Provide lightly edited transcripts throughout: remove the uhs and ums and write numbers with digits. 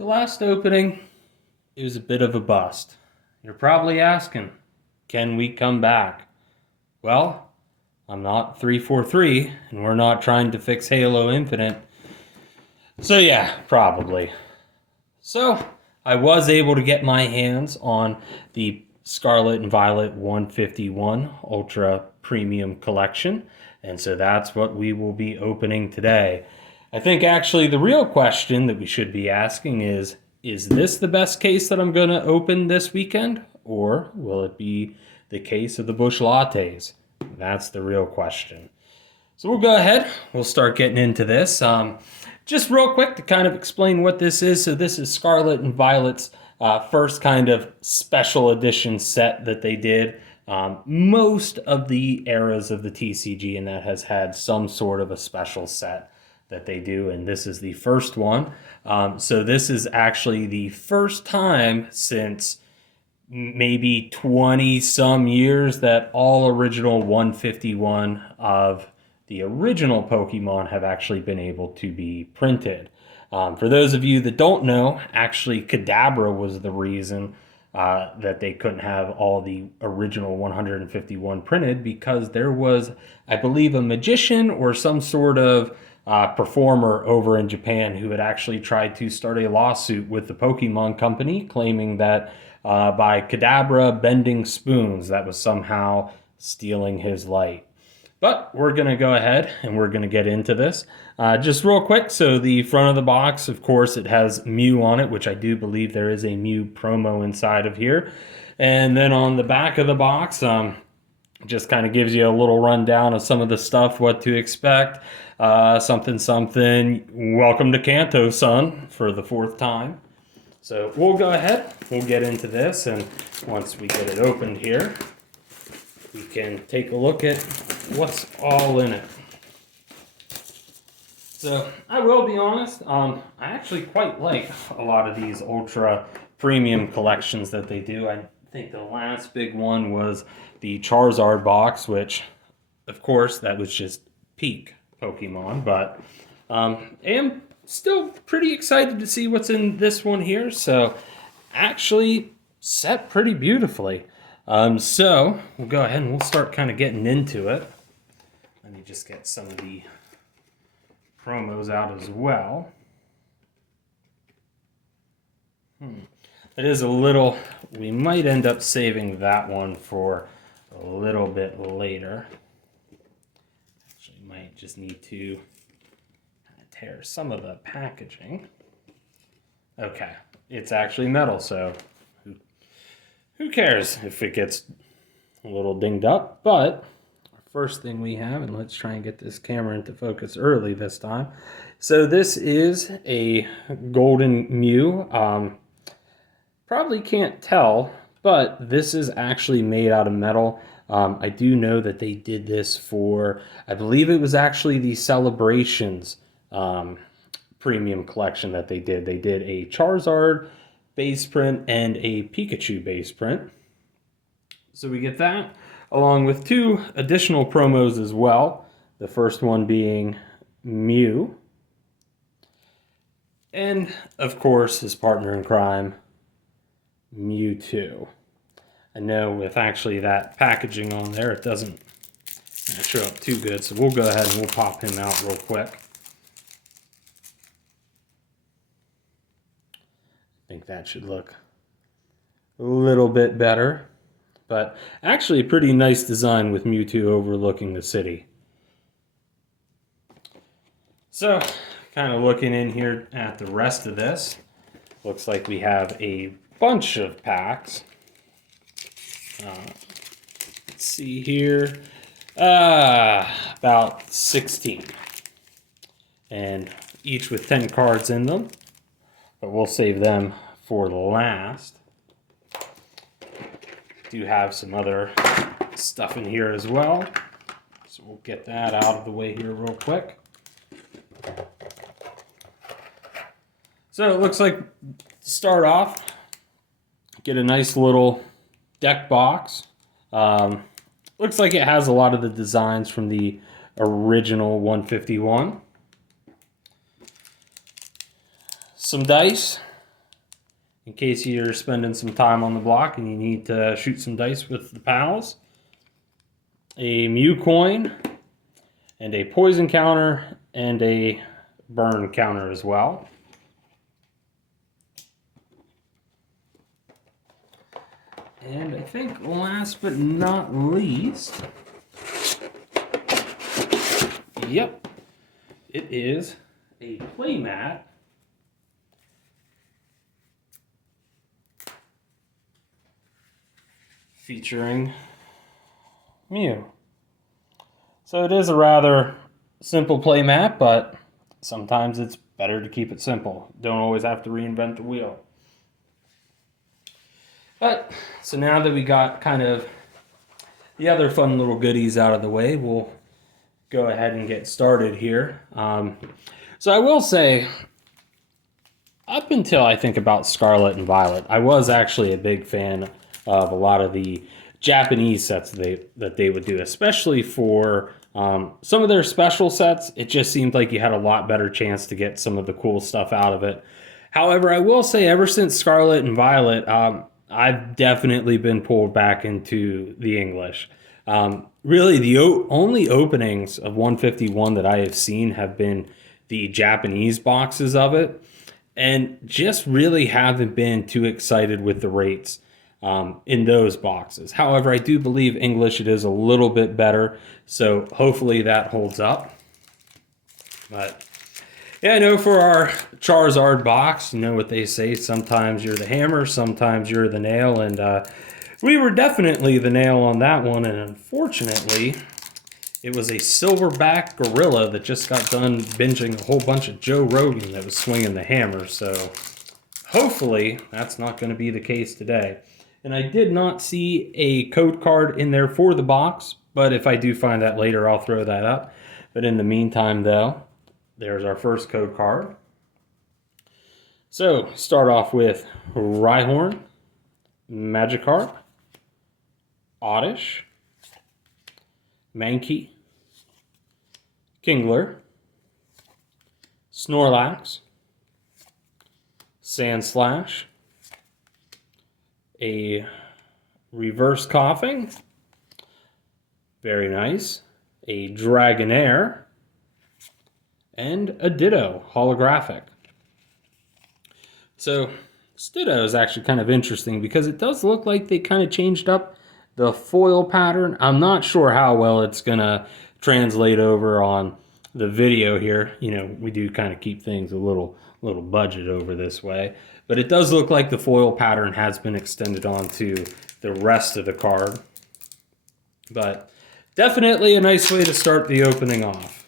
So last opening, it was a bit of a bust. You're probably asking, can we come back? Well, I'm not 343, and we're not trying to fix Halo Infinite. So yeah, probably. So I was able to get my hands on the Scarlet and Violet 151 Ultra Premium Collection, and so that's what we will be opening today. I think actually the real question that we should be asking is this the best case that I'm going to open this weekend? Or will it be the case of the Busch Lattes? That's the real question. So we'll go ahead. We'll start getting into this. Just real quick to kind of explain what this is. So this is Scarlet and Violet's first kind of special edition set that they did. Most of the eras of the TCG and that has had some sort of a special set that they do, and this is the first one. So this is actually the first time since maybe 20 some years that all original 151 of the original Pokemon have actually been able to be printed. For those of you that don't know, actually Kadabra was the reason that they couldn't have all the original 151 printed, because there was, I believe, a magician or some sort of performer over in Japan who had actually tried to start a lawsuit with the Pokemon Company, claiming that by Kadabra bending spoons, that was somehow stealing his light. But we're going to go ahead and we're going to get into this. Just real quick, so the front of the box, of course, it has Mew on it, which I do believe there is a Mew promo inside of here. And then on the back of the box, just kind of gives you a little rundown of some of the stuff, what to expect. Something, welcome to Kanto, son, for the fourth time. So we'll go ahead, we'll get into this, and once we get it opened here, we can take a look at what's all in it. So I will be honest, I actually quite like a lot of these ultra premium collections that they do. I think the last big one was the Charizard box, which, of course, that was just peak Pokemon, but I am still pretty excited to see what's in this one here. So actually set pretty beautifully. So we'll go ahead and we'll start kind of getting into it. Let me just get some of the promos out as well. It is a little, we might end up saving that one for a little bit later. Actually might just need to tear some of the packaging. Okay, it's actually metal, so who cares if it gets a little dinged up. But first thing we have, and let's try and get this camera into focus early this time. So this is a golden Mew. Probably can't tell, but this is actually made out of metal. I do know that they did this for, I believe it was actually the Celebrations premium collection that they did. They did a Charizard base print and a Pikachu base print. So we get that, along with two additional promos as well. The first one being Mew. And, of course, his partner in crime, Mewtwo. I know with actually that packaging on there, it doesn't show up too good, so we'll go ahead and we'll pop him out real quick. I think that should look a little bit better. But actually a pretty nice design with Mewtwo overlooking the city. So, kind of looking in here at the rest of this, looks like we have a bunch of packs. Let's see here. About 16. And each with 10 cards in them. But we'll save them for the last. Do have some other stuff in here as well. So we'll get that out of the way here real quick. So it looks like, to start off, get a nice little deck box. Looks like it has a lot of the designs from the original 151. Some dice, in case you're spending some time on the block and you need to shoot some dice with the pals. A Mew coin, and a poison counter, and a burn counter as well. And I think last but not least, yep, it is a playmat featuring Mew. So it is a rather simple playmat, but sometimes it's better to keep it simple. Don't always have to reinvent the wheel. But, so now that we got kind of the other fun little goodies out of the way, we'll go ahead and get started here. So I will say, up until I think about Scarlet and Violet, I was actually a big fan of a lot of the Japanese sets that they would do, especially for some of their special sets. It just seemed like you had a lot better chance to get some of the cool stuff out of it. However, I will say ever since Scarlet and Violet, I've definitely been pulled back into the English. Really, the only openings of 151 that I have seen have been the Japanese boxes of it, and just really haven't been too excited with the rates in those boxes. However, I do believe English it is a little bit better, so hopefully that holds up. But yeah, I know for our Charizard box, you know what they say, sometimes you're the hammer, sometimes you're the nail, and we were definitely the nail on that one, and unfortunately, it was a silverback gorilla that just got done binging a whole bunch of Joe Rogan that was swinging the hammer, so hopefully that's not going to be the case today. And I did not see a code card in there for the box, but if I do find that later, I'll throw that up. But in the meantime, though, there's our first code card. So, start off with Rhyhorn, Magikarp, Oddish, Mankey, Kingler, Snorlax, Sandslash, a Reverse Coughing, very nice, a Dragonair, and a Ditto holographic. So this Ditto is actually kind of interesting because it does look like they kind of changed up the foil pattern. I'm not sure how well it's gonna translate over on the video here. You know, we do kind of keep things a little budget over this way, but it does look like the foil pattern has been extended onto the rest of the card. But definitely a nice way to start the opening off.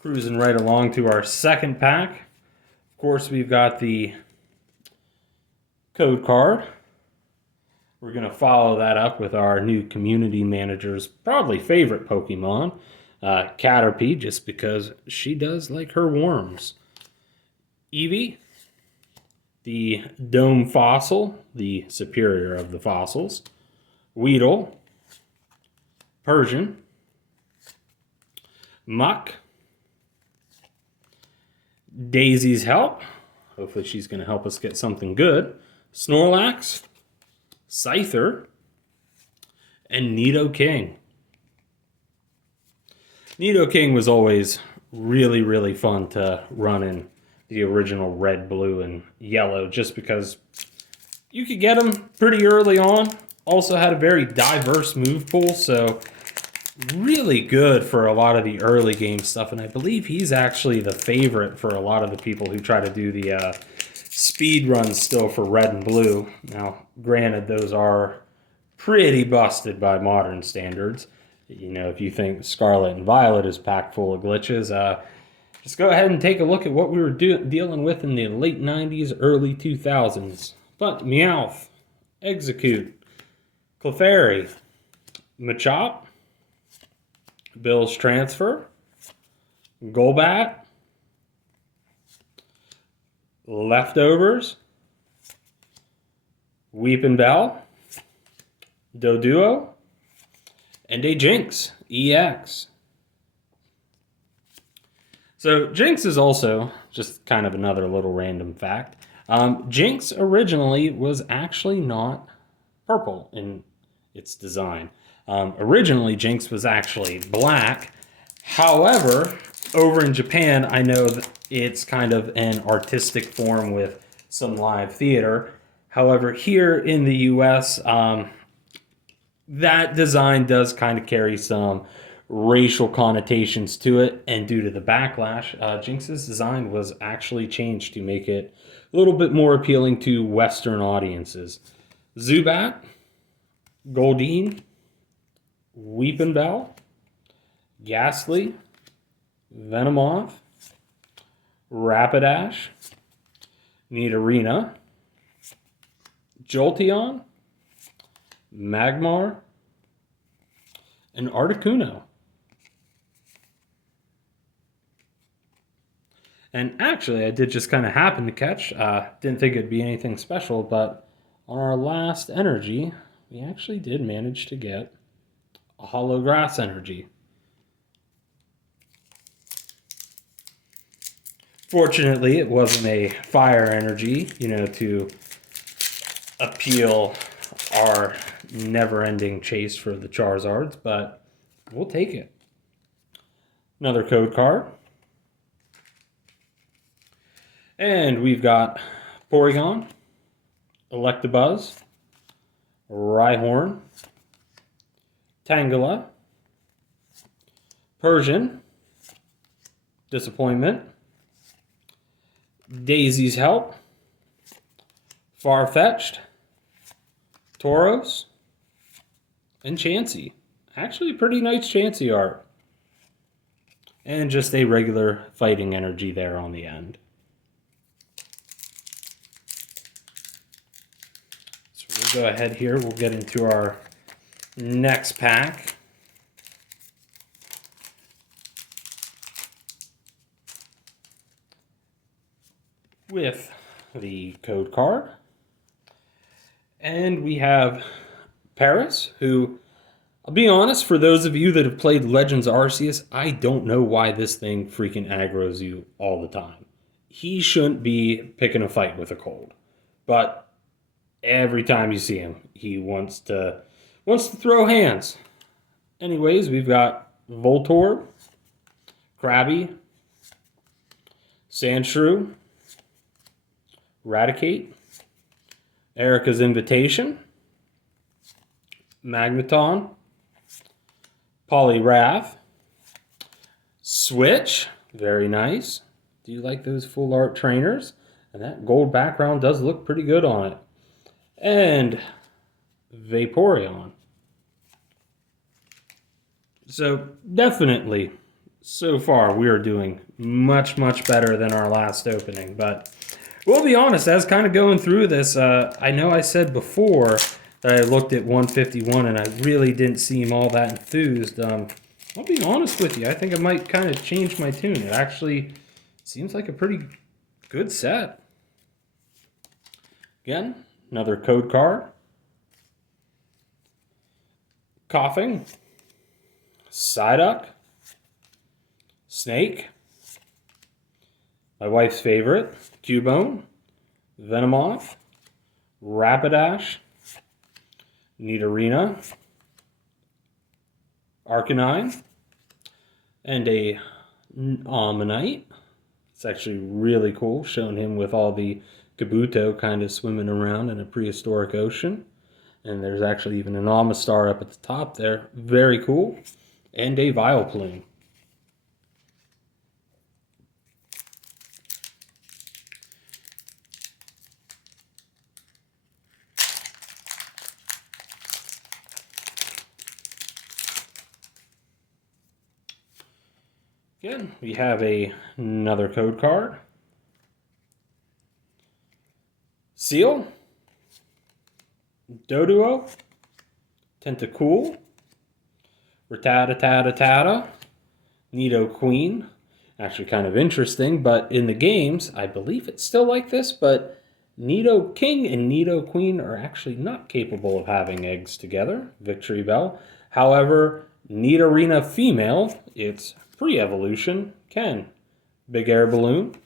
Cruising right along to our second pack. Of course, we've got the code card. We're going to follow that up with our new community manager's probably favorite Pokemon, Caterpie, just because she does like her worms. Eevee, the Dome Fossil, the superior of the fossils. Weedle, Persian, Muck, Daisy's Help. Hopefully she's going to help us get something good. Snorlax, Scyther, and Nidoking. Nidoking was always really, really fun to run in the original red, blue, and yellow just because you could get them pretty early on. Also had a very diverse move pool, so really good for a lot of the early game stuff, and I believe he's actually the favorite for a lot of the people who try to do the speed runs still for red and blue. Now, granted, those are pretty busted by modern standards. You know, if you think Scarlet and Violet is packed full of glitches, just go ahead and take a look at what we were dealing with in the late 90s, early 2000s. But Meowth, Execute, Clefairy, Machop, Bill's Transfer, Golbat, Leftovers, Weepin' Bell, Doduo, and a Jinx EX. So Jinx is also Just kind of another little random fact. Jinx originally was actually not purple in its design. Originally, Jinx was actually black. However, over in Japan, I know that it's kind of an artistic form with some live theater. However, here in the US, that design does kind of carry some racial connotations to it, and due to the backlash, Jinx's design was actually changed to make it a little bit more appealing to Western audiences. Zubat, Goldeen, Weepin' Bell, Ghastly, Venomoth, Rapidash, Nidorina, Jolteon, Magmar, and Articuno. And actually, I did just kind of happen to catch, didn't think it'd be anything special, but on our last energy, we actually did manage to get a Hollow Grass energy. Fortunately, it wasn't a fire energy, to appeal our never-ending chase for the Charizards, but we'll take it. Another code card. And we've got Porygon, Electabuzz, Rhyhorn, Tangela, Persian, Disappointment, Daisy's Help, Farfetch'd, Tauros, and Chansey. Actually, pretty nice Chansey art. And just a regular fighting energy there on the end. So we'll go ahead here. We'll get into our next pack. With the code card. And we have Paris, who, I'll be honest, for those of you that have played Legends Arceus, I don't know why this thing freaking aggroes you all the time. He shouldn't be picking a fight with a cold. But every time you see him, he wants to throw hands. Anyways, we've got Voltorb, Krabby, Sandshrew, Raticate, Erica's Invitation, Magneton, Poliwrath, Switch, very nice. Do you like those full art trainers? And that gold background does look pretty good on it. And Vaporeon. So definitely, so far, we are doing much, much better than our last opening, but we'll be honest, as kind of going through this, I know I said before that I looked at 151 and I really didn't seem all that enthused. I'll be honest with you, I think I might kind of change my tune. It actually seems like a pretty good set. Again, another code card. Coughing. Psyduck. Snake. My wife's favorite, Cubone, Venomoth, Rapidash, Nidorina, Arcanine, and a Omanyte. It's actually really cool, showing him with all the Kabuto kind of swimming around in a prehistoric ocean. And there's actually even an Omastar up at the top there. Very cool. And a Vileplume. Again, we have another code card. Seal. Doduo. Tentacool. Rattata, Nidoqueen. Actually kind of interesting, but in the games, I believe it's still like this, but Nidoking and Nidoqueen are actually not capable of having eggs together. Victory Bell. However, Nidorina female, it's pre-evolution, can. Big Air Balloon,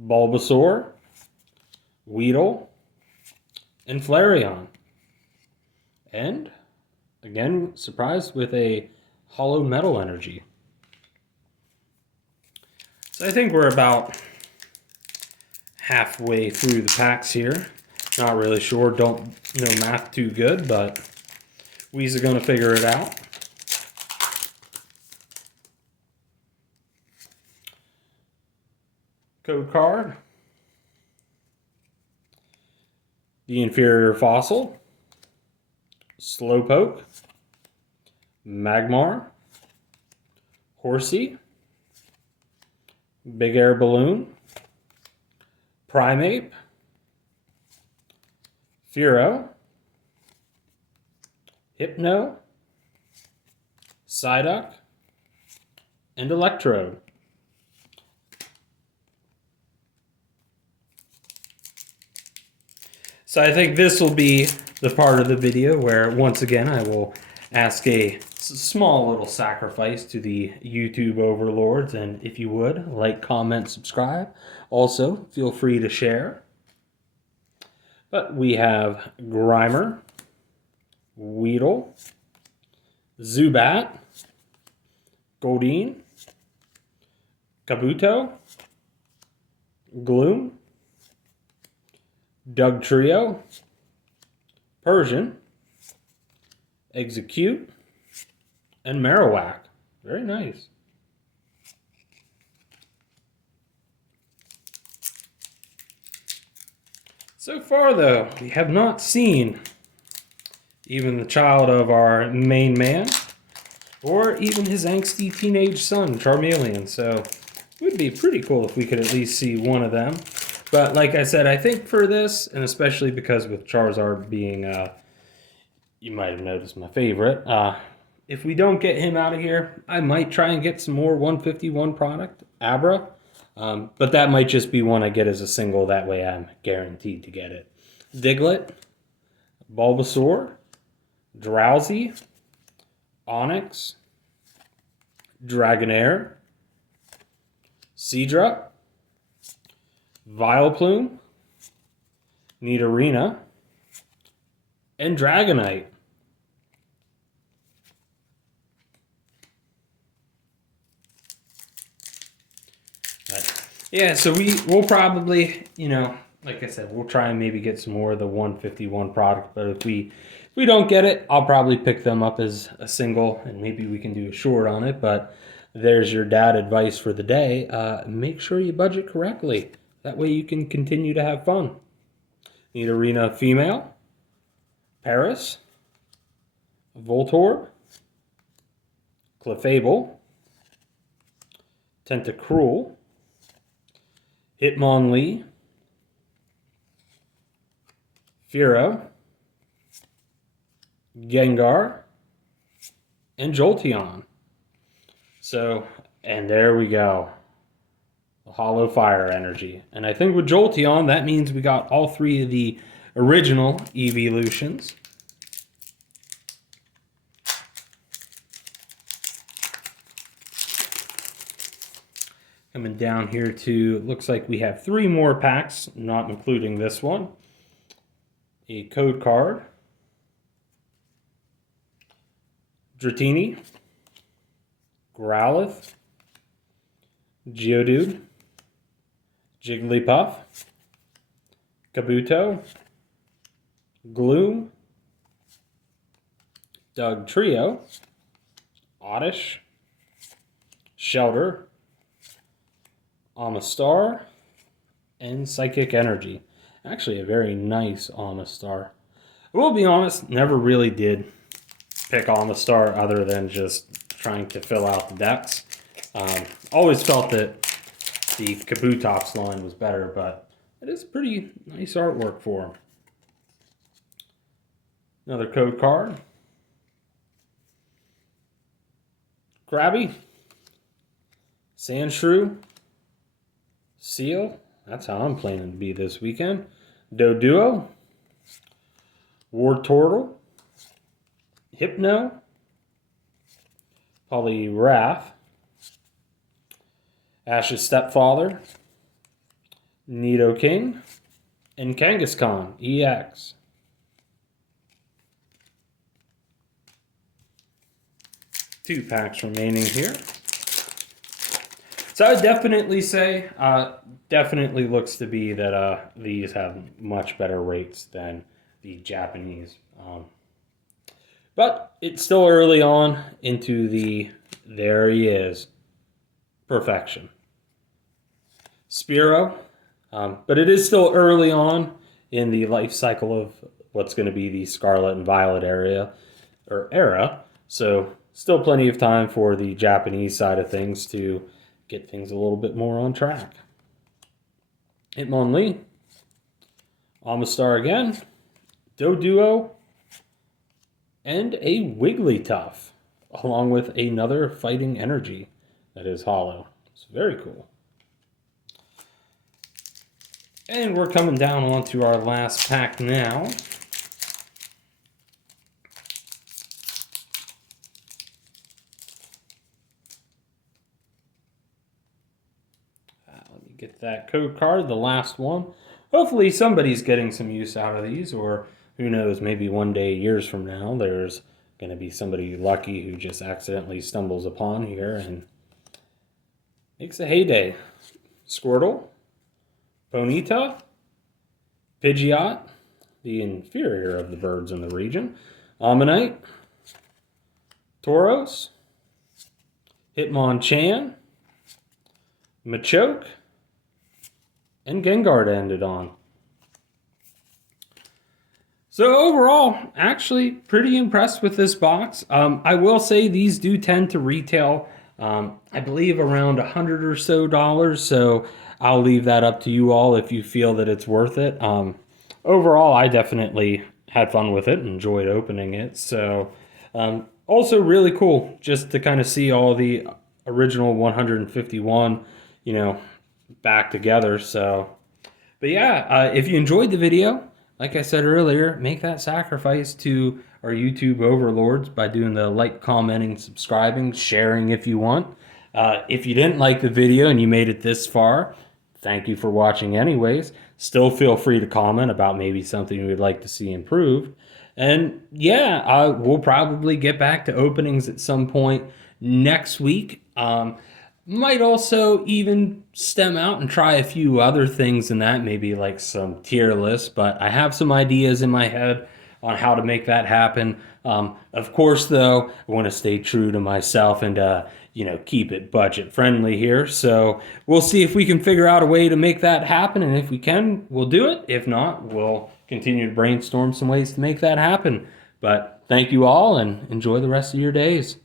Bulbasaur, Weedle, and Flareon. And, again, surprised with a Hollow Metal Energy. So I think we're about halfway through the packs here. Not really sure, don't know math too good, but we's are going to figure it out. Code card. The Inferior Fossil. Slowpoke. Magmar. Horsey. Big Air Balloon. Primeape. Fearow. Hypno. Psyduck. And Electrode. So I think this will be the part of the video where, once again, I will ask a small little sacrifice to the YouTube overlords. And if you would, like, comment, subscribe. Also, feel free to share. But we have Grimer, Weedle, Zubat, Goldeen, Kabuto, Gloom, Dugtrio, Persian, Execute, and Marowak. Very nice. So far, though, we have not seen even the child of our main man, or even his angsty teenage son, Charmeleon. So it would be pretty cool if we could at least see one of them. But like I said, I think for this, and especially because with Charizard being, you might have noticed, my favorite, if we don't get him out of here, I might try and get some more 151 product, Abra. But that might just be one I get as a single. That way I'm guaranteed to get it. Diglett, Bulbasaur, Drowsy, Onix, Dragonair, Seadra, Vileplume, Nidorina, and Dragonite. But yeah, so we'll probably, like I said, we'll try and maybe get some more of the 151 product. But if we don't get it, I'll probably pick them up as a single, and maybe we can do a short on it. But there's your dad advice for the day. Make sure you budget correctly. That way you can continue to have fun. Nidorina female, Paris, Voltorb, Clefable, Tentacruel, Hitmonlee, Fearow, Gengar, and Jolteon. So, and there we go. Hollow Fire Energy. And I think with Jolteon, that means we got all three of the original evolutions. Coming down here to, looks like we have 3 more packs, not including this one. A code card. Dratini. Growlithe. Geodude. Jigglypuff, Kabuto, Gloom, Dugtrio, Oddish, Shelter, Amistar, and Psychic Energy. Actually, a very nice Amistar. I will be honest, never really did pick Amistar other than just trying to fill out the decks. Always felt that the Kabutops line was better, but it is pretty nice artwork for him. Another code card. Krabby, Sandshrew, Seal, that's how I'm planning to be this weekend. Doduo, Wartortle, Hypno, Poliwrath, Ash's Stepfather, Nidoking, and Kangaskhan EX. Two packs remaining here. So I would definitely say, definitely looks to be that these have much better rates than the Japanese. But it's still early on into the, there he is, perfection. Spearow, but it is still early on in the life cycle of what's going to be the Scarlet and Violet era. So still plenty of time for the Japanese side of things to get things a little bit more on track. Hitmonlee, Amistar again, Doduo, and a Wigglytuff, along with another Fighting Energy that is hollow. It's very cool. And we're coming down onto our last pack now. Let me get that code card, the last one. Hopefully somebody's getting some use out of these, or who knows, maybe one day, years from now, there's going to be somebody lucky who just accidentally stumbles upon here and makes a heyday. Squirtle, Ponyta, Pidgeot, the inferior of the birds in the region, Ammonite, Tauros, Hitmonchan, Machoke, and Gengar ended on. So overall, actually pretty impressed with this box. I will say these do tend to retail, I believe, around $100 or so. So I'll leave that up to you all if you feel that it's worth it. Overall, I definitely had fun with it, enjoyed opening it. So also really cool just to kind of see all the original 151, back together. So, but yeah, if you enjoyed the video, like I said earlier, make that sacrifice to our YouTube overlords by doing the like, commenting, subscribing, sharing if you want. If you didn't like the video and you made it this far, thank you for watching anyways. Still feel free to comment about maybe something you would like to see improved. And yeah, we'll probably get back to openings at some point next week. Might also even stem out and try a few other things in that, maybe like some tier lists, but I have some ideas in my head on how to make that happen. Of course, though, I want to stay true to myself and, keep it budget friendly here. So we'll see if we can figure out a way to make that happen. And if we can, we'll do it. If not, we'll continue to brainstorm some ways to make that happen. But thank you all and enjoy the rest of your days.